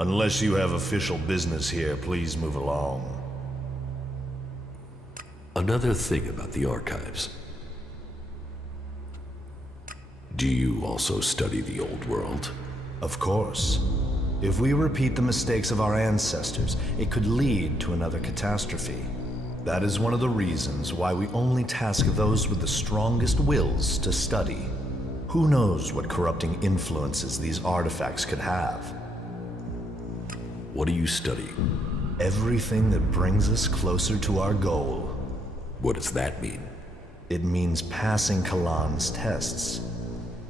Unless you have official business here, please move along. Another thing about the archives. Do you also study the old world? Of course. If we repeat the mistakes of our ancestors, it could lead to another catastrophe. That is one of the reasons why we only task those with the strongest wills to study. Who knows what corrupting influences these artifacts could have? What are you studying? Everything that brings us closer to our goal. What does that mean? It means passing Kalan's tests.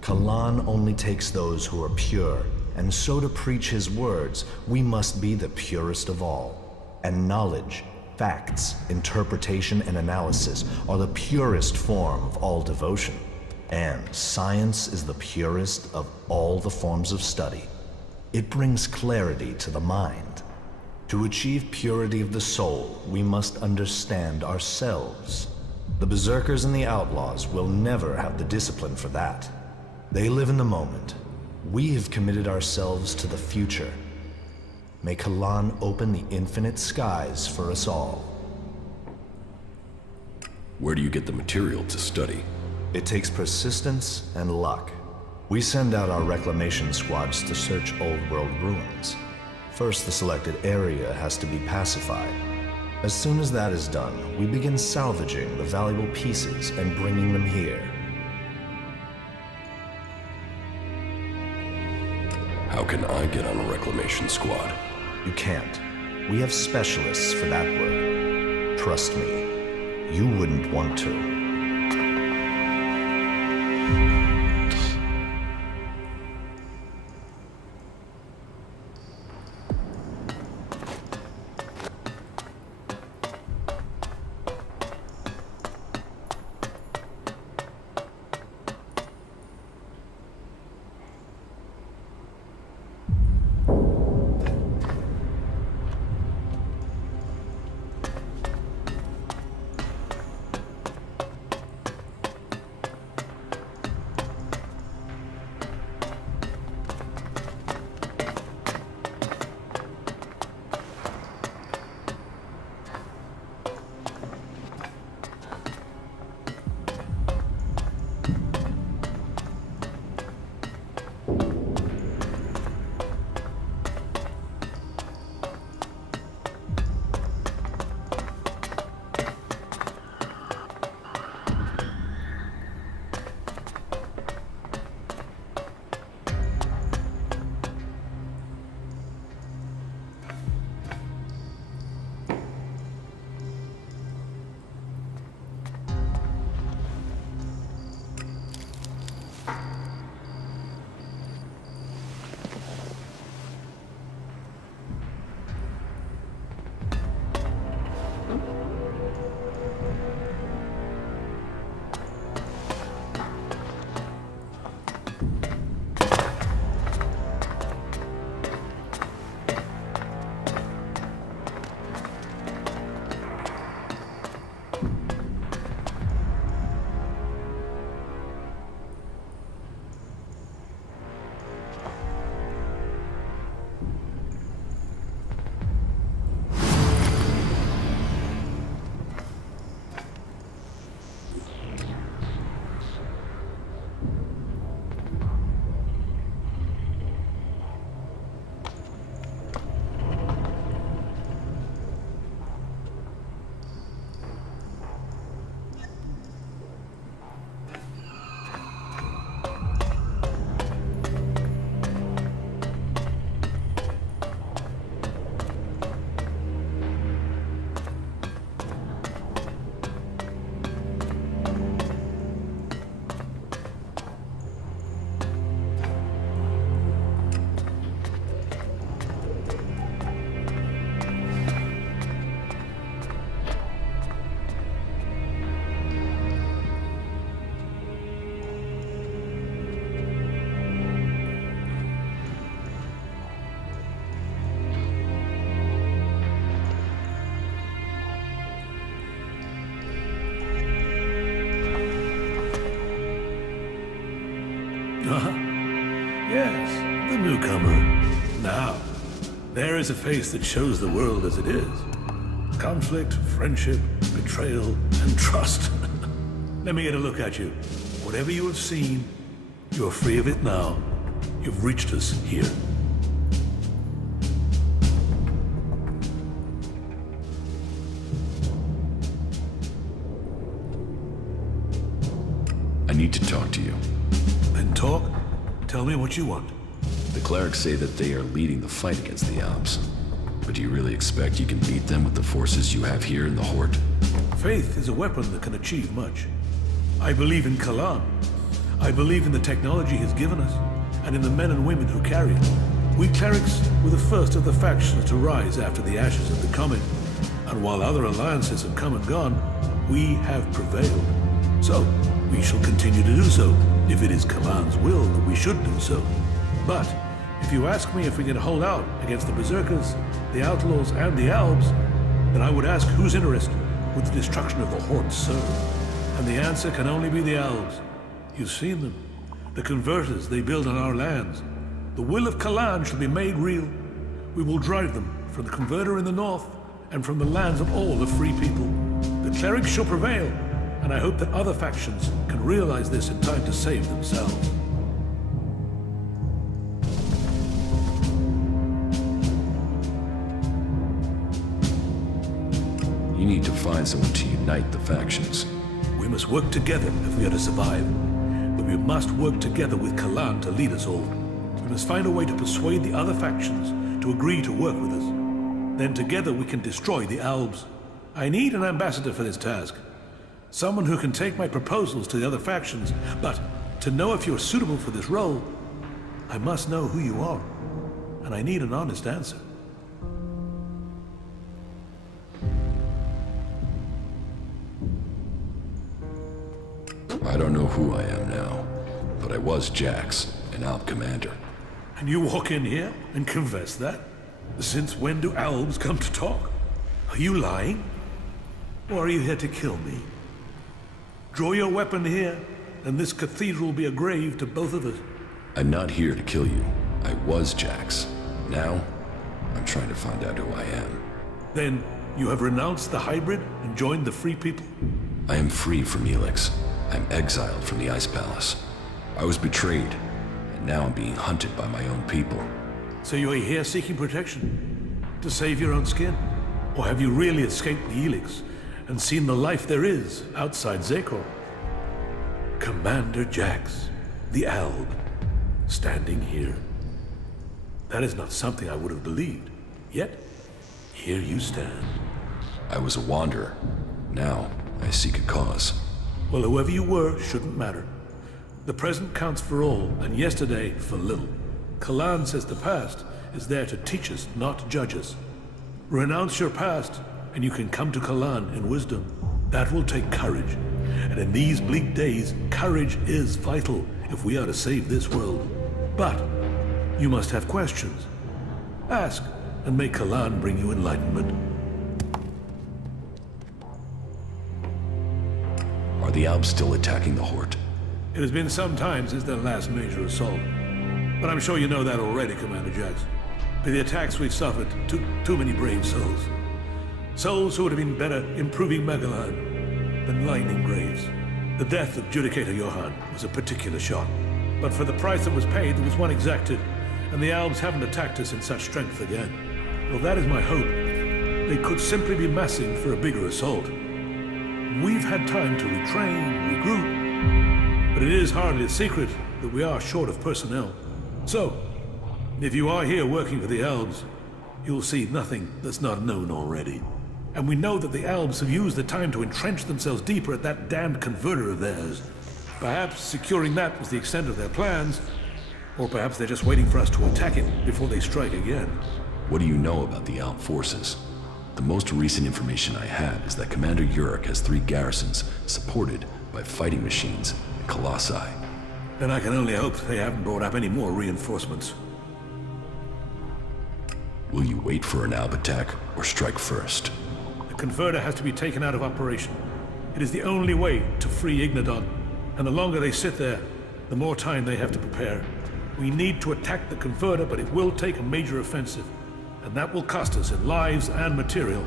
Kalan only takes those who are pure, and so to preach his words, we must be the purest of all. And knowledge, facts, interpretation, and analysis are the purest form of all devotion. And science is the purest of all the forms of study. It brings clarity to the mind. To achieve purity of the soul, we must understand ourselves. The berserkers and the outlaws will never have the discipline for that. They live in the moment. We have committed ourselves to the future. May Kalan open the infinite skies for us all. Where do you get the material to study? It takes persistence and luck. We send out our reclamation squads to search old world ruins. First, the selected area has to be pacified. As soon as that is done, we begin salvaging the valuable pieces and bringing them here. How can I get on a reclamation squad? You can't. We have specialists for that work. Trust me, you wouldn't want to. Yes, the newcomer. Now, There is a face that shows the world as it is. Conflict, friendship, betrayal, and trust. Let me get a look at you. Whatever you have seen, you are free of it now. You've reached us here. I need to talk to you. Then talk. Tell me what you want. The clerics say that they are leading the fight against the Alps. But do you really expect you can beat them with the forces you have here in the Horde? Faith is a weapon that can achieve much. I believe in Kalan. I believe in the technology he's given us, and in the men and women who carry it. We clerics were the first of the factions to rise after the ashes of the Comet, and while other alliances have come and gone, we have prevailed. So, we shall continue to do so, if it is Kalan's will that we should do so. But, if you ask me if we can hold out against the Berserkers, the Outlaws, and the Albs, then I would ask whose interest would the destruction of the Horde serve? And the answer can only be the Albs. You've seen them. The converters they build on our lands. The will of Kalan shall be made real. We will drive them from the converter in the north and from the lands of all the free people. The clerics shall prevail, and I hope that other factions can realize this in time to save themselves. You need to find someone to unite the factions. We must work together if we are to survive. But we must work together with Kalan to lead us all. We must find a way to persuade the other factions to agree to work with us. Then together we can destroy the Albs. I need an ambassador for this task. Someone who can take my proposals to the other factions, but to know if you're suitable for this role, I must know who you are. And I need an honest answer. I don't know who I am now, but I was Jax, an Alp commander. And you walk in here and confess that? Since when do Albs come to talk? Are you lying? Or are you here to kill me? Draw your weapon here, and this cathedral will be a grave to both of us. I'm not here to kill you. I was Jax. Now, I'm trying to find out who I am. Then, you have renounced the hybrid and joined the Free People? I am free from ELEX. I'm exiled from the Ice Palace. I was betrayed, and now I'm being hunted by my own people. So you are here seeking protection? To save your own skin? Or have you really escaped the ELEX and seen the life there is outside Zekor? Commander Jax, the Alb, standing here. That is not something I would have believed. Yet, here you stand. I was a wanderer. Now, I seek a cause. Well, whoever you were shouldn't matter. The present counts for all, and yesterday for little. Kalan says the past is there to teach us, not judge us. Renounce your past, and you can come to Kalan in wisdom. That will take courage. And in these bleak days, courage is vital if we are to save this world. But you must have questions. Ask, and may Kalan bring you enlightenment. Are the Alps still attacking the Horde? It has been some time since their last major assault. But I'm sure you know that already, Commander Jax. By the attacks we've suffered, too many brave souls. Souls who would have been better improving Megalon than lying in graves. The death of Judicator Johann was a particular shock. But for the price that was paid, there was one exacted, and the Albs haven't attacked us in such strength again. Well, that is my hope. They could simply be massing for a bigger assault. We've had time to retrain, regroup, but it is hardly a secret that we are short of personnel. So, if you are here working for the Albs, you'll see nothing that's not known already. And we know that the Albs have used the time to entrench themselves deeper at that damned converter of theirs. Perhaps securing that was the extent of their plans, or perhaps they're just waiting for us to attack it before they strike again. What do you know about the Alp forces? The most recent information I have is that Commander Uruk has 3 garrisons supported by fighting machines and colossi. Then I can only hope they haven't brought up any more reinforcements. Will you wait for an Alp attack or strike first? The converter has to be taken out of operation. It is the only way to free Ignadon, and the longer they sit there, the more time they have to prepare. We need to attack the converter, but it will take a major offensive. and that will cost us in lives and material.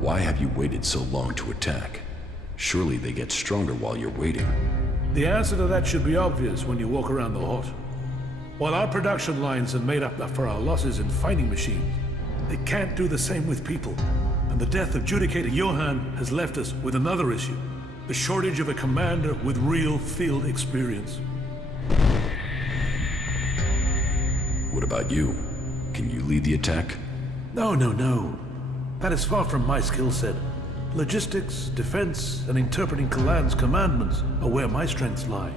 Why have you waited so long to attack? Surely they get stronger while you're waiting. The answer to that should be obvious when you walk around the hut. While our production lines have made up for our losses in fighting machines, they can't do the same with people. And the death of Judicator Johann has left us with another issue: the shortage of a commander with real field experience. What about you? Can you lead the attack? No. That is far from my skill set. Logistics, defense, and interpreting Kalan's commandments are where my strengths lie.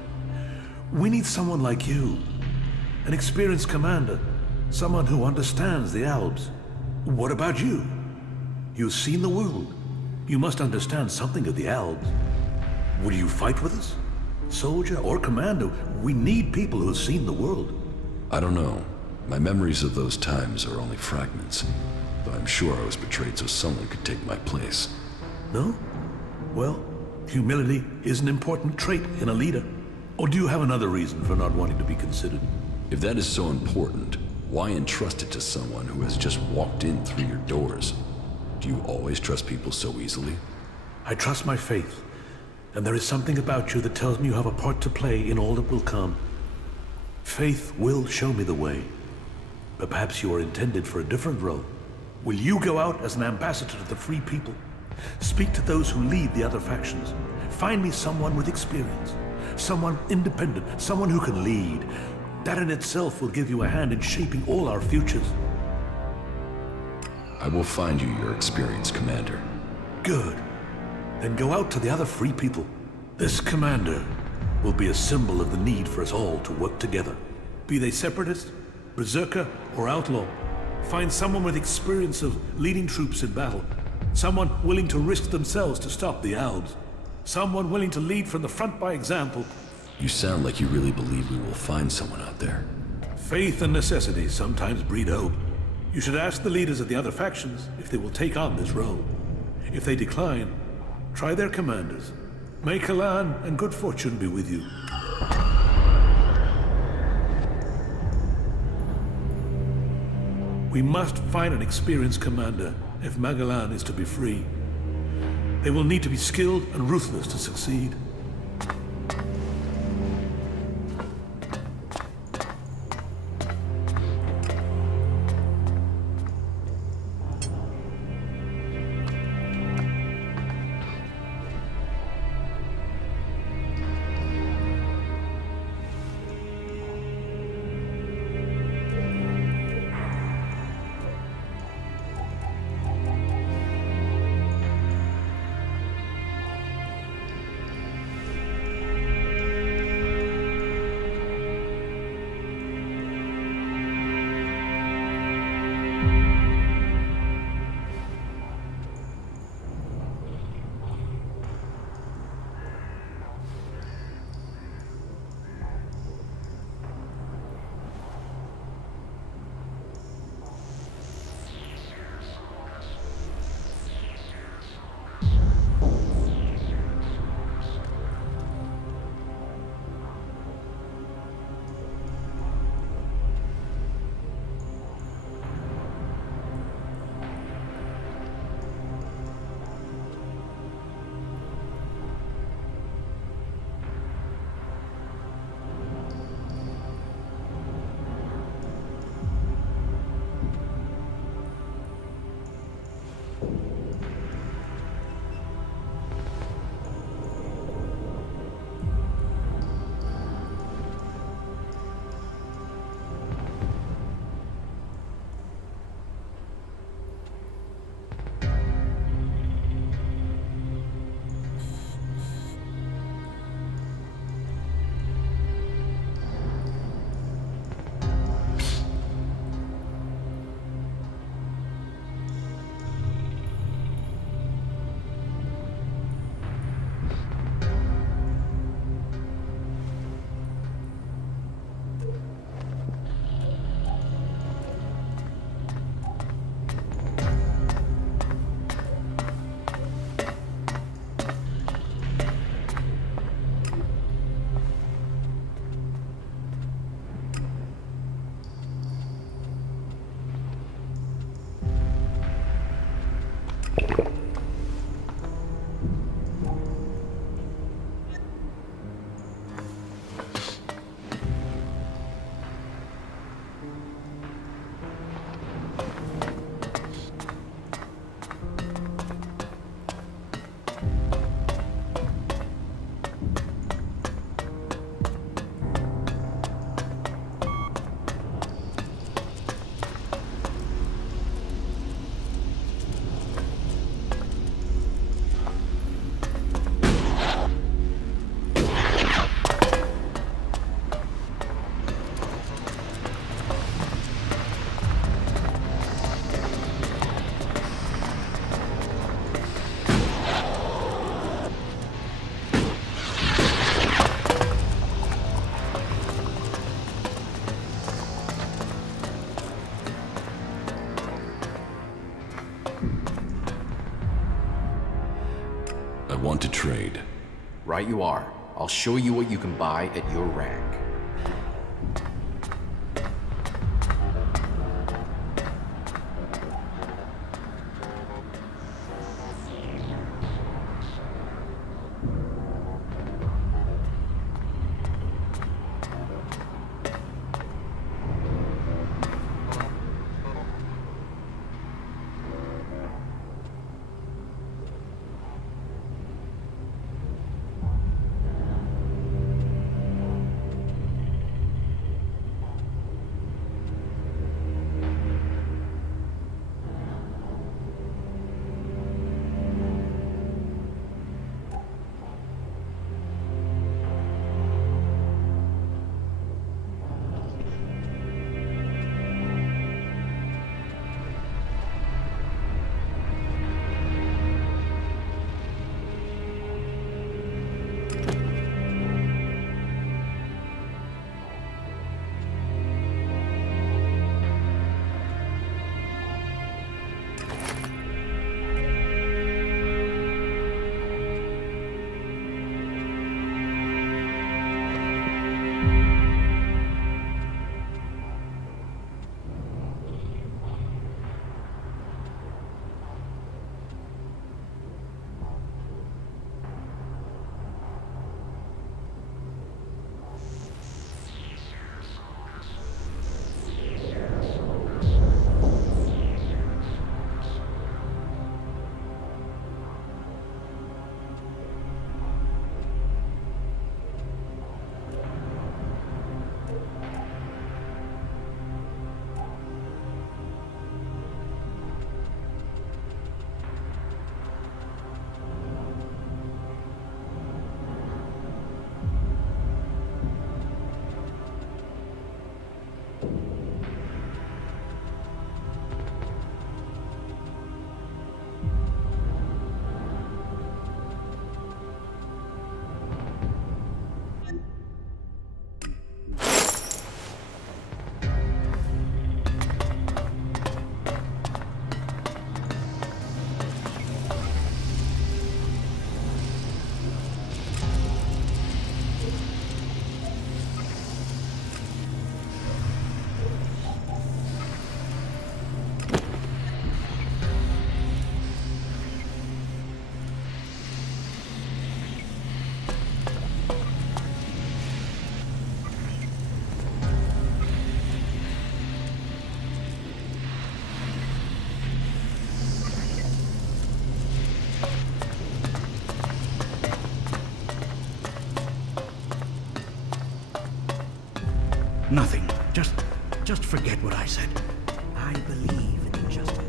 We need someone like you. An experienced commander. Someone who understands the Alps. What about you? You've seen the world. You must understand something of the Alps. Will you fight with us? Soldier or commander, we need people who've seen the world. I don't know. My memories of those times are only fragments. Though I'm sure I was betrayed so someone could take my place. No? Well, humility is an important trait in a leader. Or do you have another reason for not wanting to be considered? If that is so important, why entrust it to someone who has just walked in through your doors? Do you always trust people so easily? I trust my faith, and there is something about you that tells me you have a part to play in all that will come. Faith will show me the way, but perhaps you are intended for a different role. Will you go out as an ambassador to the free people? Speak to those who lead the other factions. Find me someone with experience, someone independent, someone who can lead. That in itself will give you a hand in shaping all our futures. I will find you your experienced commander. Good. Then go out to the other free people. This commander will be a symbol of the need for us all to work together. Be they separatist, berserker, or outlaw. Find someone with experience of leading troops in battle. Someone willing to risk themselves to stop the Alps. Someone willing to lead from the front by example. You sound like you really believe we will find someone out there. Faith and necessity sometimes breed hope. You should ask the leaders of the other factions if they will take on this role. If they decline, try their commanders. May Kalan and good fortune be with you. We must find an experienced commander if Magalan is to be free. They will need to be skilled and ruthless to succeed. want to trade. Right you are. I'll show you what you can buy at your rank. Nothing. Just forget what I said. I believe in injustice.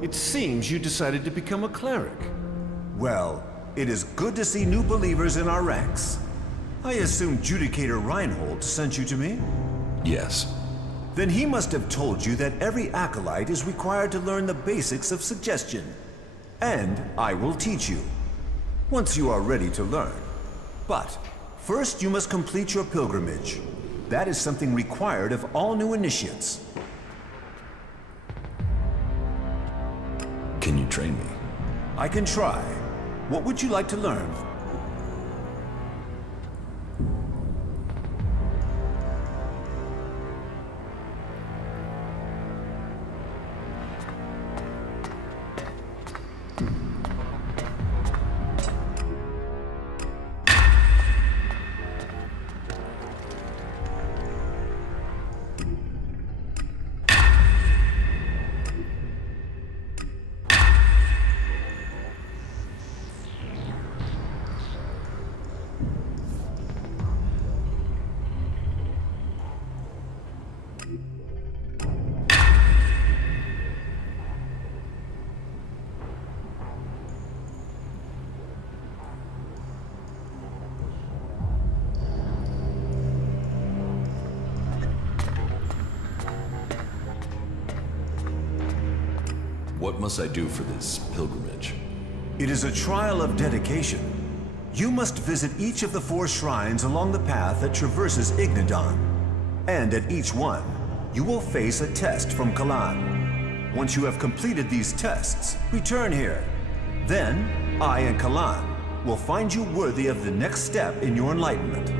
It seems you decided to become a cleric. Well, it is good to see new believers in our ranks. I assume Judicator Reinhold sent you to me? Yes. Then he must have told you that every acolyte is required to learn the basics of suggestion. And I will teach you, once you are ready to learn. But first you must complete your pilgrimage. That is something required of all new initiates. Can you train me? I can try. What would you like to learn? What must I do for this pilgrimage? It is a trial of dedication. You must visit each of the 4 shrines along the path that traverses Ignadon. And at each one, you will face a test from Kalan. Once you have completed these tests, return here. Then, I and Kalan will find you worthy of the next step in your enlightenment.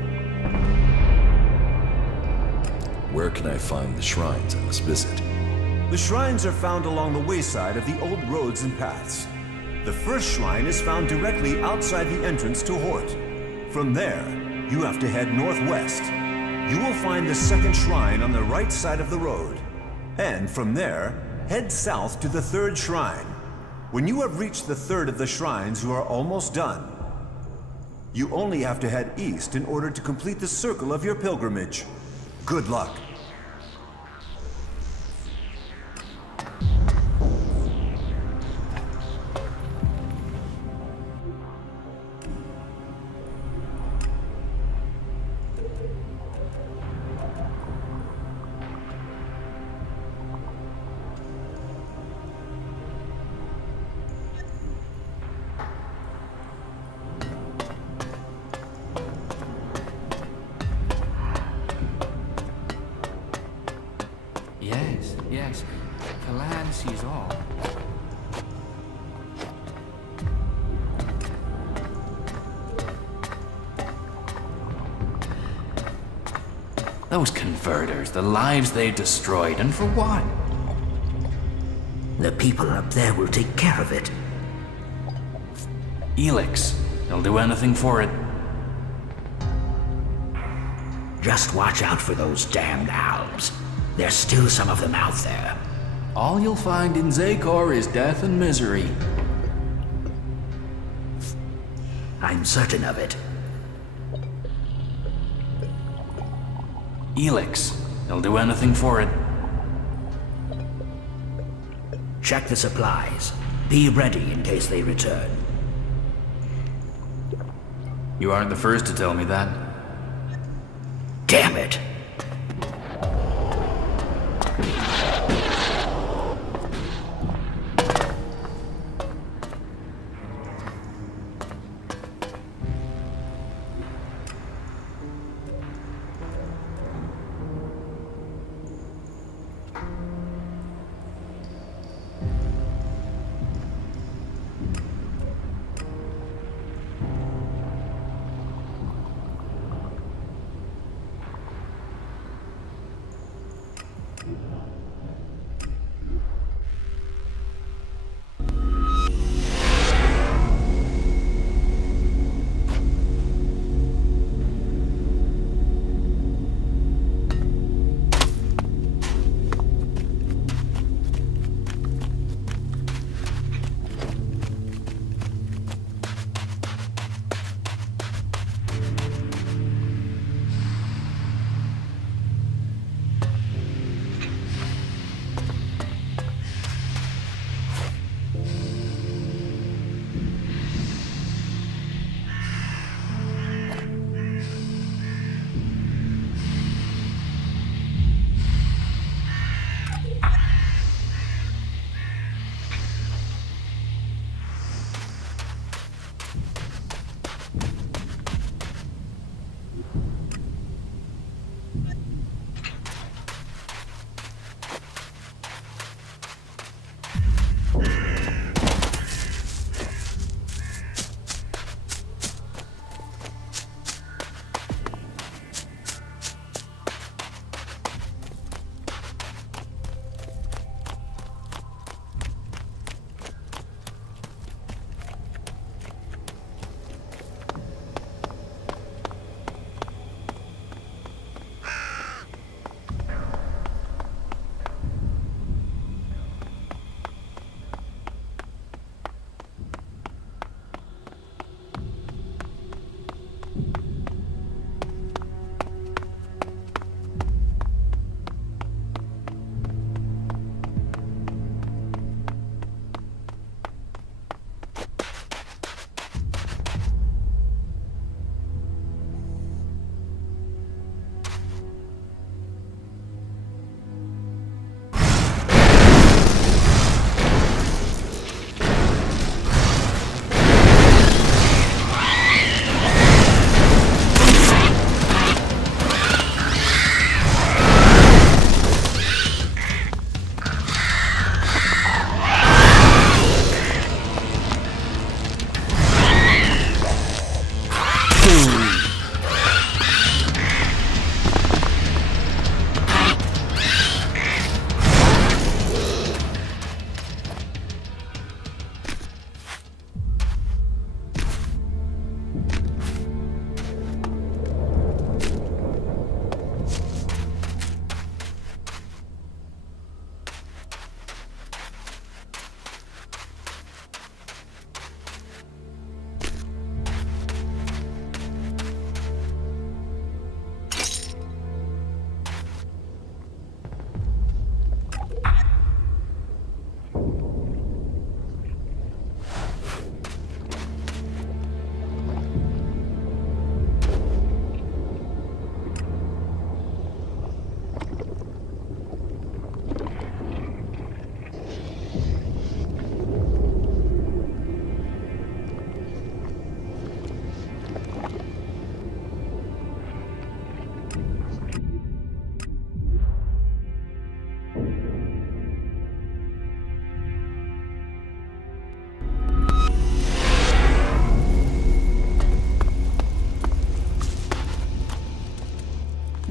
Where can I find the shrines I must visit? The shrines are found along the wayside of the old roads and paths. The first shrine is found directly outside the entrance to Hort. From there, you have to head northwest. You will find the second shrine on the right side of the road. And from there, head south to the third shrine. When you have reached the third of the shrines, you are almost done. You only have to head east in order to complete the circle of your pilgrimage. Good luck. Yes. Kalan sees all. Those converters, the lives they destroyed, and for what? The people up there will take care of it. ELEX, they'll do anything for it. Just watch out for those damned Alps. There's still some of them out there. All you'll find in Zakor is death and misery. I'm certain of it. ELEX, they'll do anything for it. Check the supplies. Be ready in case they return. You aren't the first to tell me that. Damn it!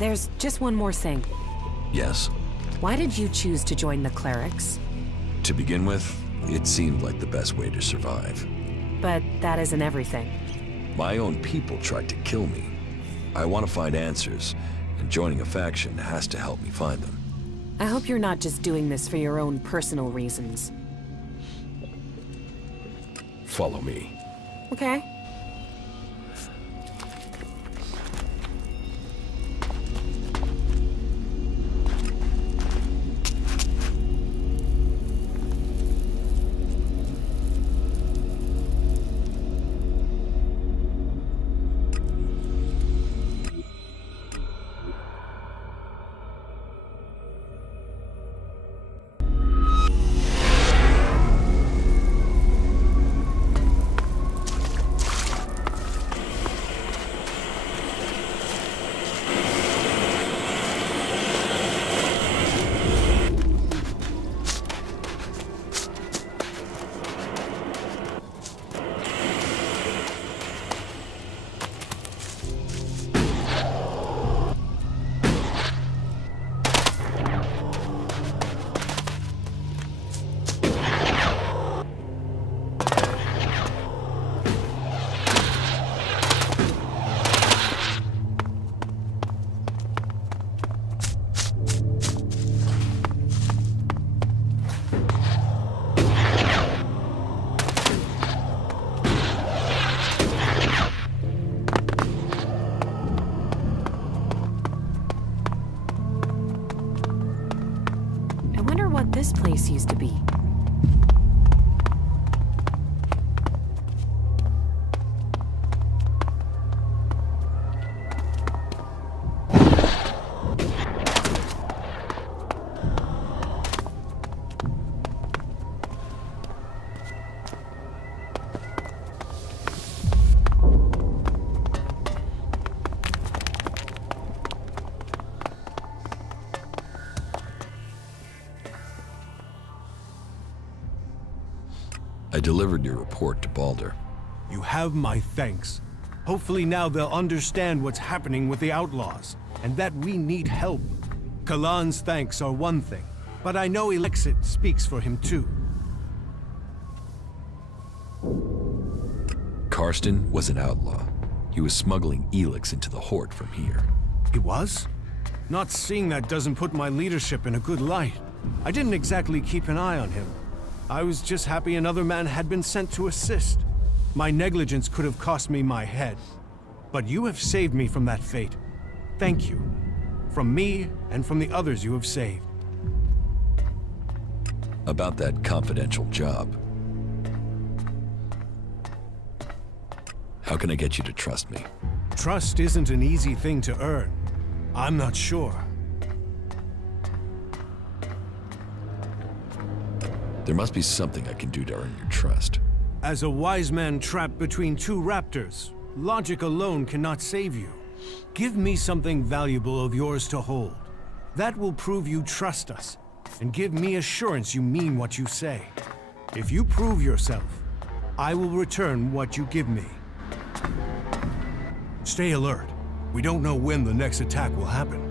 There's just one more thing. Yes. Why did you choose to join the clerics? To begin with, it seemed like the best way to survive. But that isn't everything. My own people tried to kill me. I want to find answers, and joining a faction has to help me find them. I hope you're not just doing this for your own personal reasons. Follow me. Okay. This place used to be. I delivered your report to Balder. You have my thanks. Hopefully now they'll understand what's happening with the outlaws, and that we need help. Kalan's thanks are one thing, but I know ELEX speaks for him too. Karsten was an outlaw. He was smuggling ELEX into the Horde from here. He was? Not seeing that doesn't put my leadership in a good light. I didn't exactly keep an eye on him. I was just happy another man had been sent to assist. My negligence could have cost me my head. But you have saved me from that fate. Thank you. From me and from the others you have saved. About that confidential job. How can I get you to trust me? Trust isn't an easy thing to earn. I'm not sure. There must be something I can do to earn your trust. As a wise man trapped between two raptors, logic alone cannot save you. Give me something valuable of yours to hold. That will prove you trust us, and give me assurance you mean what you say. If you prove yourself, I will return what you give me. Stay alert. We don't know when the next attack will happen.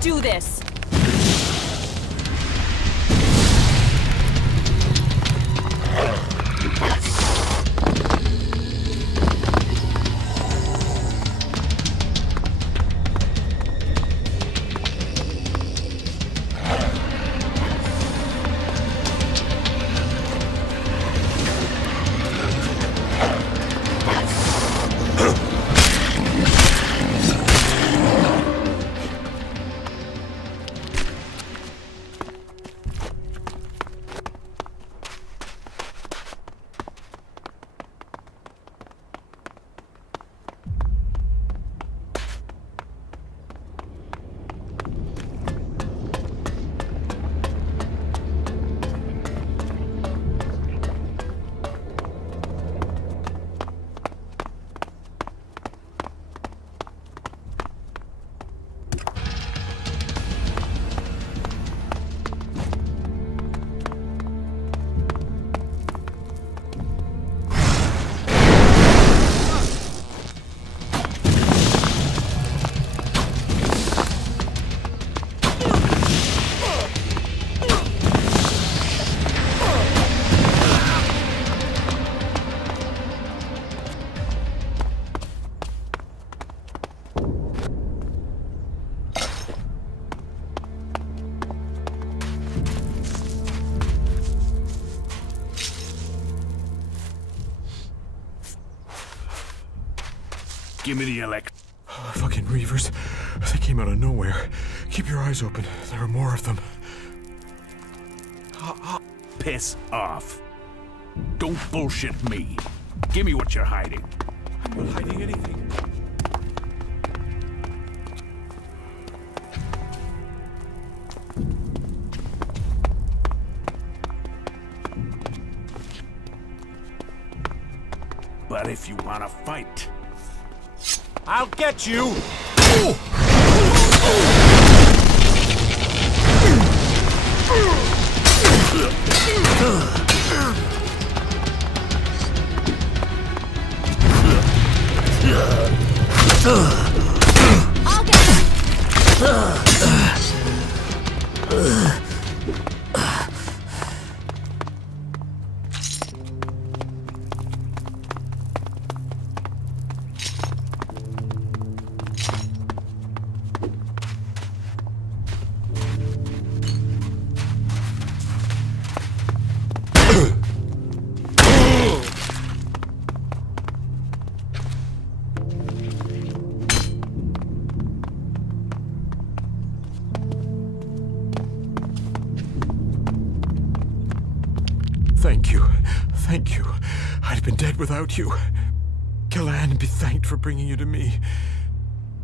do this! Give me the ELEX. Fucking Reavers. They came out of nowhere. Keep your eyes open. There are more of them. Piss off. Don't bullshit me. Give me what you're hiding. I'm not hiding anything. But if you want to fight, I'll get you! I'll get Thank you. Thank you. I'd have been dead without you. Kalan be thanked for bringing you to me.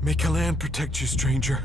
May Kalan protect you, stranger.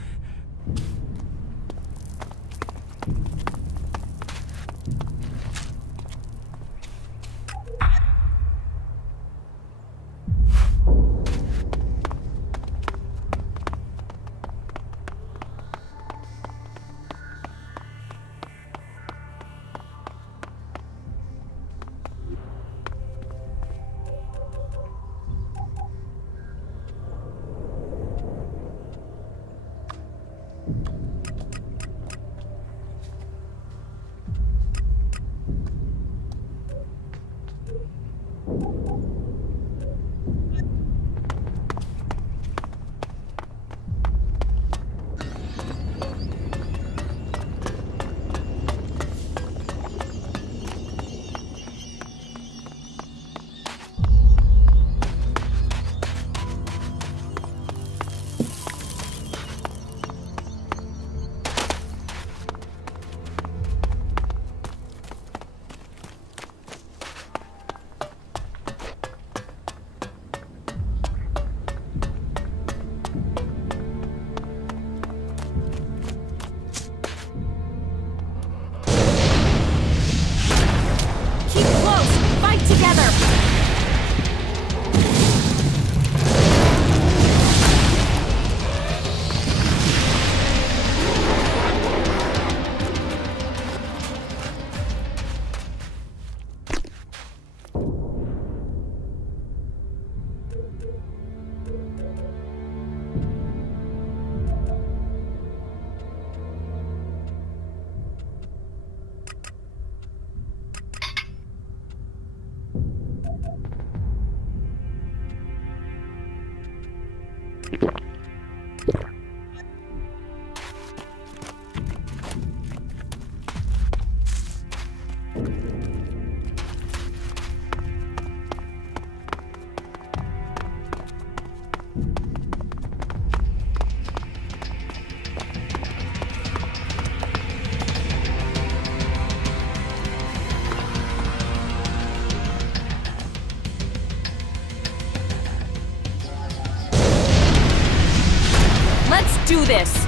Let's do this!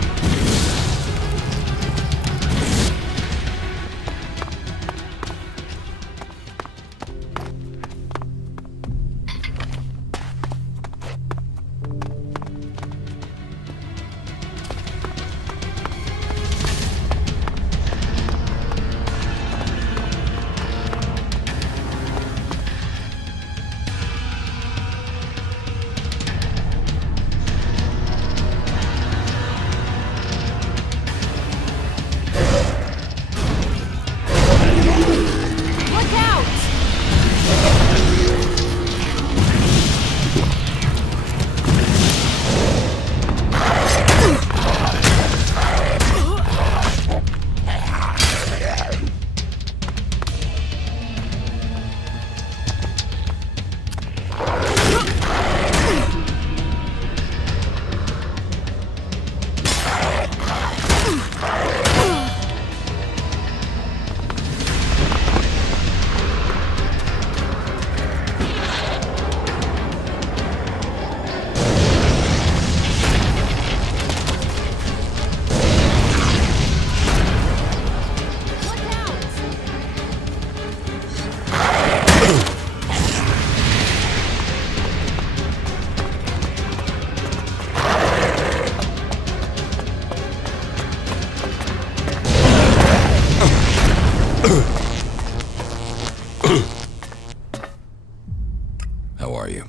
How are you?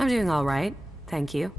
I'm doing all right, thank you.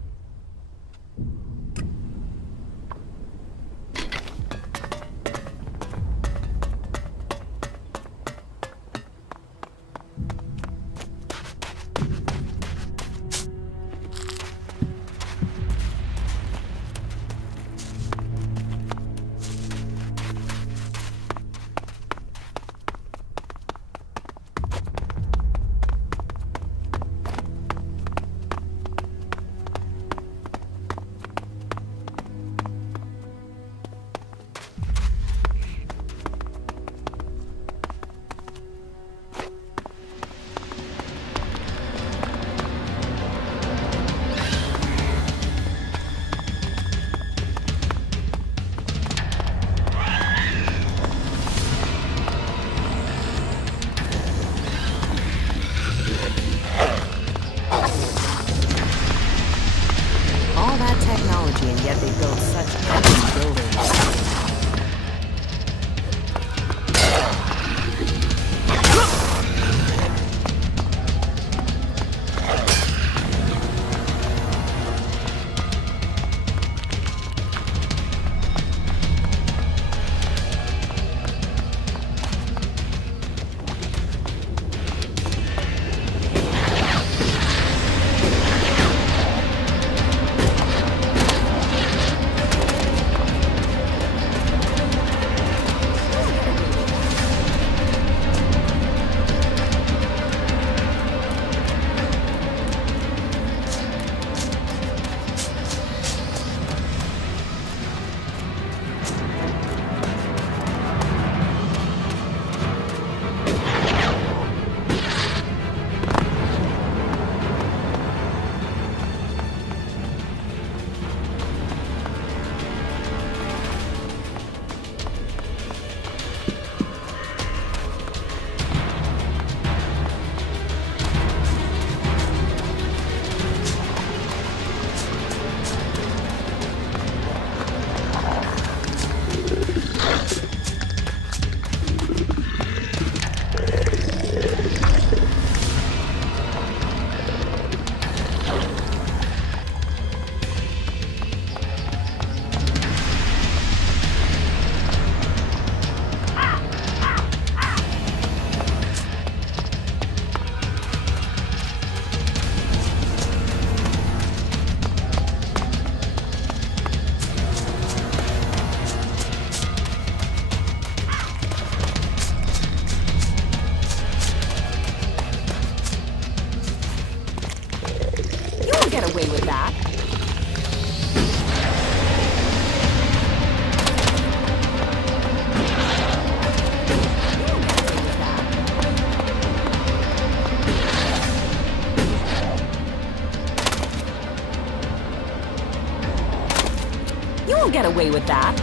get away with that.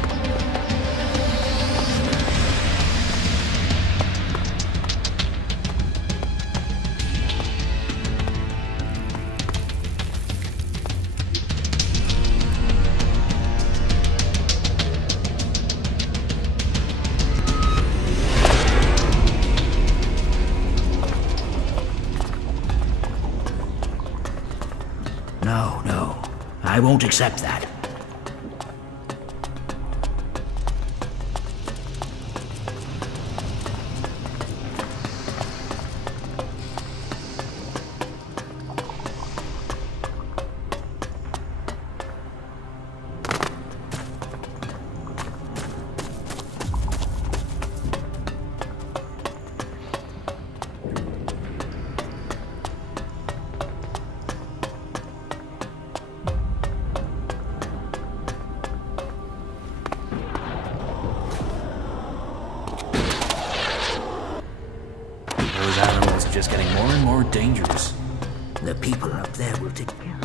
No. I won't accept that. Those animals are just getting more and more dangerous. The people up there will take care.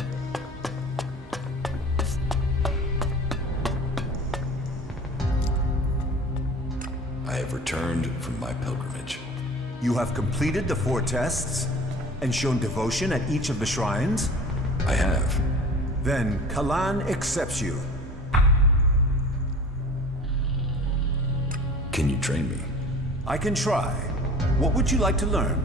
I have returned from my pilgrimage. You have completed the 4 tests and shown devotion at each of the shrines? I have. Then Kalan accepts you. Can you train me? I can try. What would you like to learn?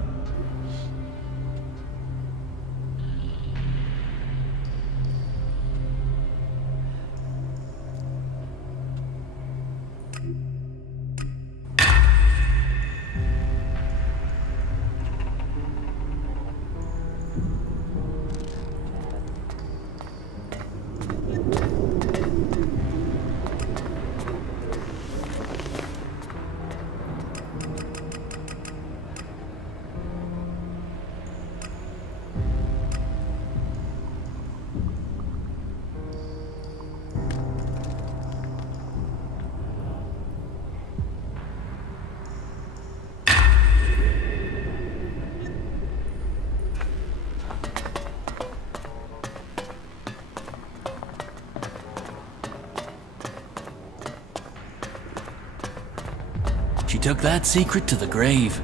She took that secret to the grave.